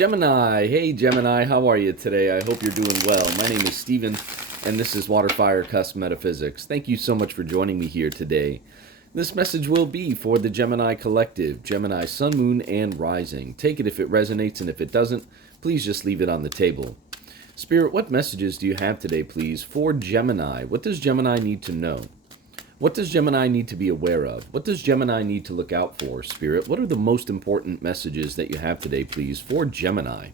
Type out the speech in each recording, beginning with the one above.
Gemini, hey Gemini, how are you today? I hope you're doing well. My name is Steven, and this is WATERFIRECUSP Metaphysics. Thank you so much for joining me here today. This message will be for the Gemini Collective, Gemini Sun, Moon, and Rising. Take it if it resonates, and if it doesn't, please just leave it on the table. Spirit, what messages do you have today, please, for Gemini? What does Gemini need to know? What does Gemini need to be aware of? What does Gemini need to look out for, Spirit? What are the most important messages that you have today, please, for Gemini?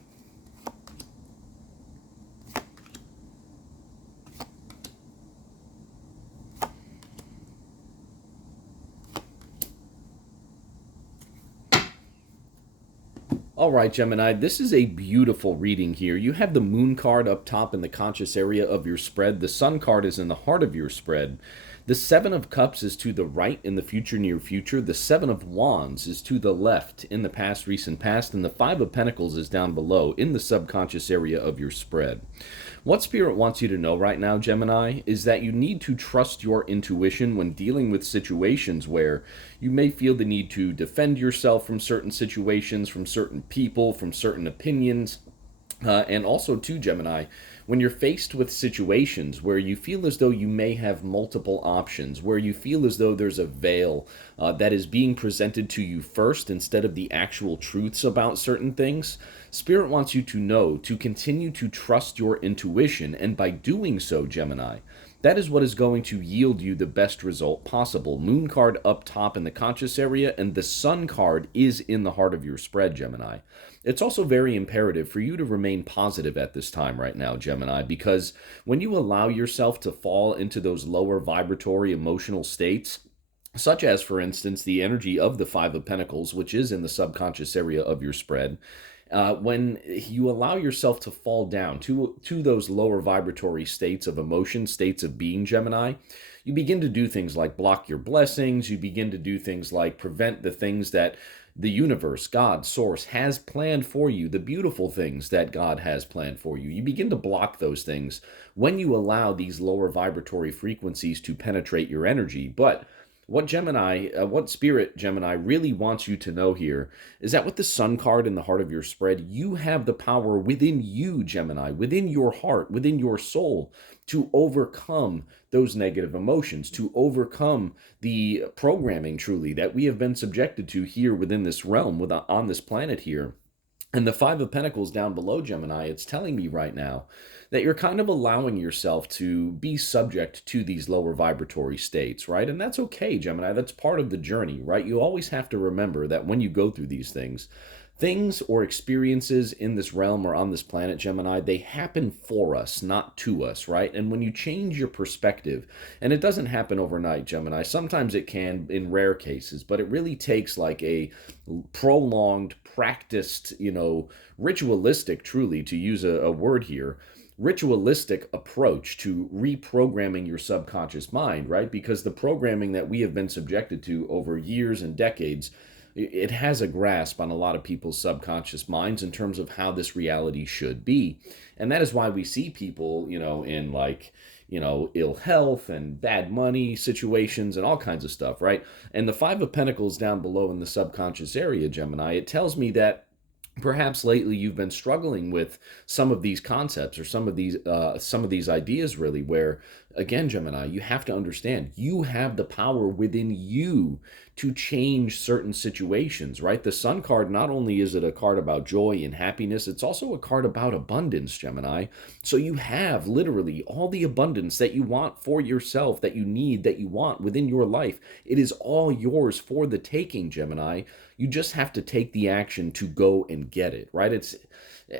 All right, Gemini, this is a beautiful reading here. You have the Moon card up top in the conscious area of your spread. The Sun card is in the heart of your spread. The Seven of Cups is to the right in the future, near future. The Seven of Wands is to the left in the past, recent past. And the Five of Pentacles is down below in the subconscious area of your spread. What Spirit wants you to know right now, Gemini, is that you need to trust your intuition when dealing with situations where you may feel the need to defend yourself from certain situations, from certain people, from certain opinions. And also, too, Gemini, when you're faced with situations where you feel as though you may have multiple options, where you feel as though there's a veil that is being presented to you first instead of the actual truths about certain things, Spirit wants you to know to continue to trust your intuition, and by doing so, Gemini, that is what is going to yield you the best result possible. Moon card up top in the conscious area, and the Sun card is in the heart of your spread, Gemini. It's also very imperative for you to remain positive at this time right now, Gemini, because when you allow yourself to fall into those lower vibratory emotional states, such as, for instance, the energy of the Five of Pentacles, which is in the subconscious area of your spread, when you allow yourself to fall down to those lower vibratory states of emotion, states of being, Gemini, you begin to do things like block your blessings. You begin to do things like prevent the things that the universe, God, Source, has planned for you, the beautiful things that God has planned for you. You begin to block those things when you allow these lower vibratory frequencies to penetrate your energy. But what Spirit, Gemini, really wants you to know here is that with the Sun card in the heart of your spread, you have the power within you, Gemini, within your heart, within your soul, to overcome those negative emotions, to overcome the programming, truly, that we have been subjected to here within this realm, on this planet here. And the Five of Pentacles down below, Gemini, it's telling me right now that you're kind of allowing yourself to be subject to these lower vibratory states, right? And that's okay, Gemini. That's part of the journey, right? You always have to remember that when you go through these things or experiences in this realm or on this planet, Gemini, they happen for us, not to us, right? And when you change your perspective, and it doesn't happen overnight, Gemini, sometimes it can in rare cases, but it really takes like a prolonged, practiced, ritualistic, truly, to use a word here, ritualistic approach to reprogramming your subconscious mind, right? Because the programming that we have been subjected to over years and decades, it has a grasp on a lot of people's subconscious minds in terms of how this reality should be. And that is why we see people, in ill health and bad money situations and all kinds of stuff, right? And the Five of Pentacles down below in the subconscious area, Gemini, it tells me that perhaps lately you've been struggling with some of these concepts or some of these ideas, really, where, again, Gemini, you have to understand you have the power within you to change certain situations, right? The Sun card, not only is it a card about joy and happiness, it's also a card about abundance, Gemini. So you have literally all the abundance that you want for yourself, that you need, that you want within your life. It is all yours for the taking, Gemini. You just have to take the action to go and get it, right?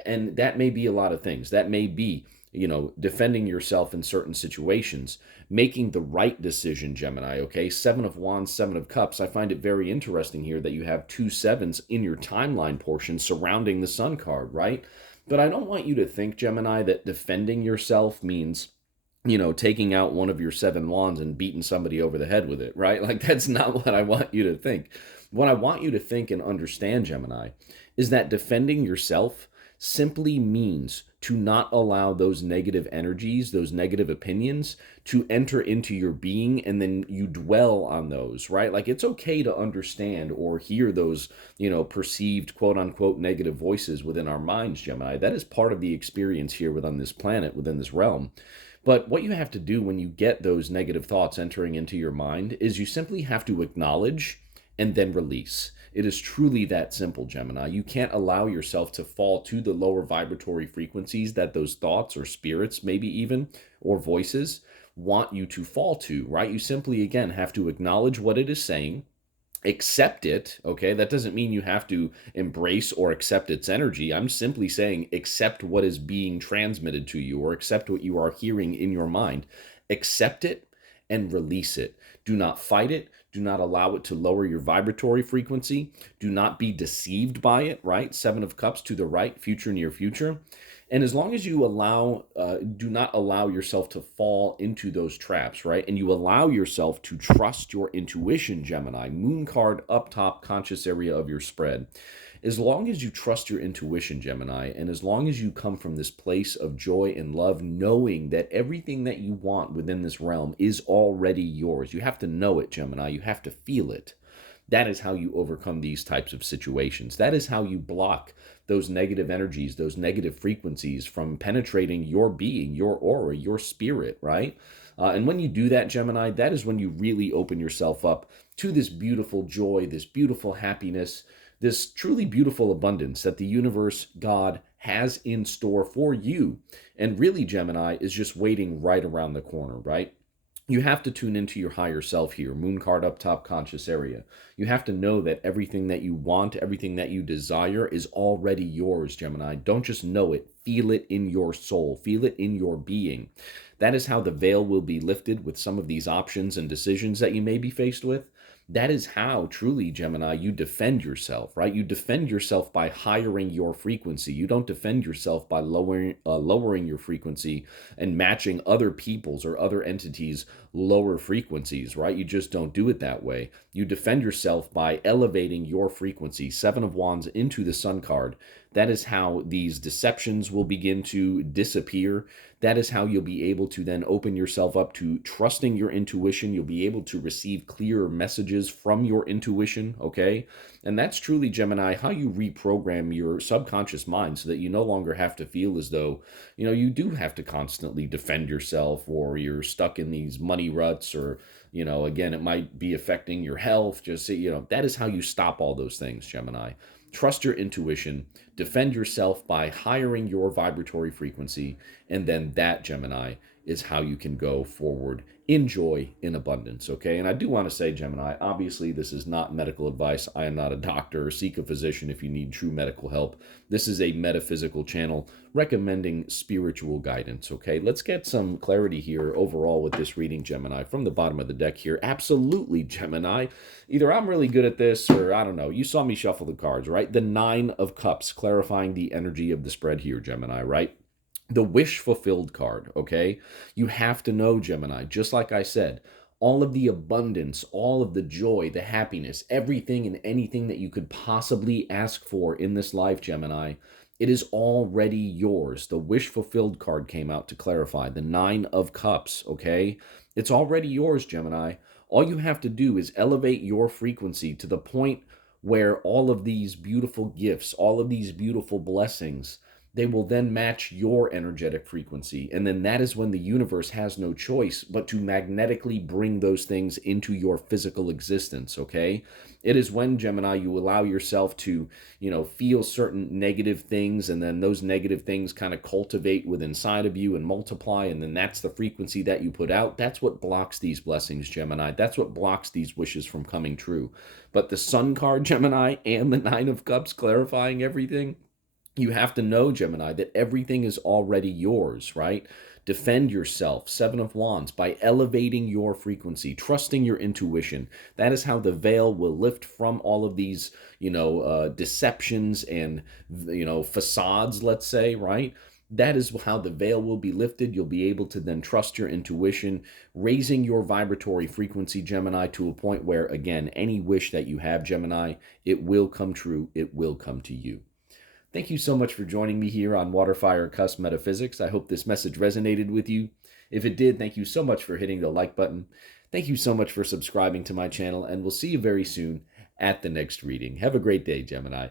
And that may be a lot of things. That may be, defending yourself in certain situations, making the right decision, Gemini, okay? Seven of Wands, Seven of Cups. I find it very interesting here that you have two sevens in your timeline portion surrounding the Sun card, right? But I don't want you to think, Gemini, that defending yourself means taking out one of your seven wands and beating somebody over the head with it, right? Like, that's not what I want you to think. What I want you to think and understand, Gemini, is that defending yourself simply means to not allow those negative energies, those negative opinions to enter into your being and then you dwell on those, right? Like it's okay to understand or hear those, perceived quote unquote negative voices within our minds, Gemini. That is part of the experience here within this planet, within this realm. But what you have to do when you get those negative thoughts entering into your mind is you simply have to acknowledge and then release. It is truly that simple, Gemini. You can't allow yourself to fall to the lower vibratory frequencies that those thoughts or spirits, maybe even, or voices want you to fall to, right? You simply, again, have to acknowledge what it is saying, accept it. Okay, that doesn't mean you have to embrace or accept its energy. I'm simply saying accept what is being transmitted to you or accept what you are hearing in your mind. Accept it and release it. Do not fight it. Do not allow it to lower your vibratory frequency. Do not be deceived by it, right? Seven of Cups to the right, future, near future. And as long as you do not allow yourself to fall into those traps, right? And you allow yourself to trust your intuition, Gemini, moon card up top, conscious area of your spread. As long as you trust your intuition, Gemini, and as long as you come from this place of joy and love, knowing that everything that you want within this realm is already yours. You have to know it, Gemini. You have to feel it. That is how you overcome these types of situations. That is how you block those negative energies, those negative frequencies from penetrating your being, your aura, your spirit, right? And when you do that, Gemini, that is when you really open yourself up to this beautiful joy, this beautiful happiness, this truly beautiful abundance that the universe, God, has in store for you. And really, Gemini is just waiting right around the corner, right? You have to tune into your higher self here, moon card up top, conscious area. You have to know that everything that you want, everything that you desire is already yours, Gemini. Don't just know it, feel it in your soul, feel it in your being. That is how the veil will be lifted with some of these options and decisions that you may be faced with. That is how truly, Gemini, you defend yourself, right? You defend yourself by highering your frequency. You don't defend yourself by lowering your frequency and matching other people's or other entities' lower frequencies, right? You just don't do it that way. You defend yourself by elevating your frequency, Seven of Wands into the Sun card. That is how these deceptions will begin to disappear. That is how you'll be able to then open yourself up to trusting your intuition. You'll be able to receive clearer messages from your intuition, okay? And that's truly, Gemini, how you reprogram your subconscious mind so that you no longer have to feel as though, you do have to constantly defend yourself or you're stuck in these money ruts or, again, it might be affecting your health. Just, that is how you stop all those things, Gemini. Trust your intuition, defend yourself by highering your vibratory frequency, and then that, Gemini, is how you can go forward in joy, in abundance, okay? And I do want to say, Gemini, obviously this is not medical advice. I am not a doctor. Seek a physician if you need true medical help. This is a metaphysical channel recommending spiritual guidance, okay? Let's get some clarity here overall with this reading, Gemini, from the bottom of the deck here. Absolutely, Gemini. Either I'm really good at this or I don't know. You saw me shuffle the cards, right? The Nine of Cups, clarifying the energy of the spread here, Gemini, right? The wish fulfilled card, okay? You have to know, Gemini, just like I said, all of the abundance, all of the joy, the happiness, everything and anything that you could possibly ask for in this life, Gemini, it is already yours. The wish fulfilled card came out to clarify. The Nine of Cups, okay? It's already yours, Gemini. All you have to do is elevate your frequency to the point where all of these beautiful gifts, all of these beautiful blessings, they will then match your energetic frequency. And then that is when the universe has no choice but to magnetically bring those things into your physical existence, okay? It is when, Gemini, you allow yourself to, feel certain negative things, and then those negative things kind of cultivate within inside of you and multiply, and then that's the frequency that you put out. That's what blocks these blessings, Gemini. That's what blocks these wishes from coming true. But the Sun card, Gemini, and the Nine of Cups clarifying everything, you have to know, Gemini, that everything is already yours, right? Defend yourself, Seven of Wands, by elevating your frequency, trusting your intuition. That is how the veil will lift from all of these, deceptions and, facades, let's say, right? That is how the veil will be lifted. You'll be able to then trust your intuition, raising your vibratory frequency, Gemini, to a point where, again, any wish that you have, Gemini, it will come true. It will come to you. Thank you so much for joining me here on Water, Fire, Cusp Metaphysics. I hope this message resonated with you. If it did, thank you so much for hitting the like button. Thank you so much for subscribing to my channel, and we'll see you very soon at the next reading. Have a great day, Gemini.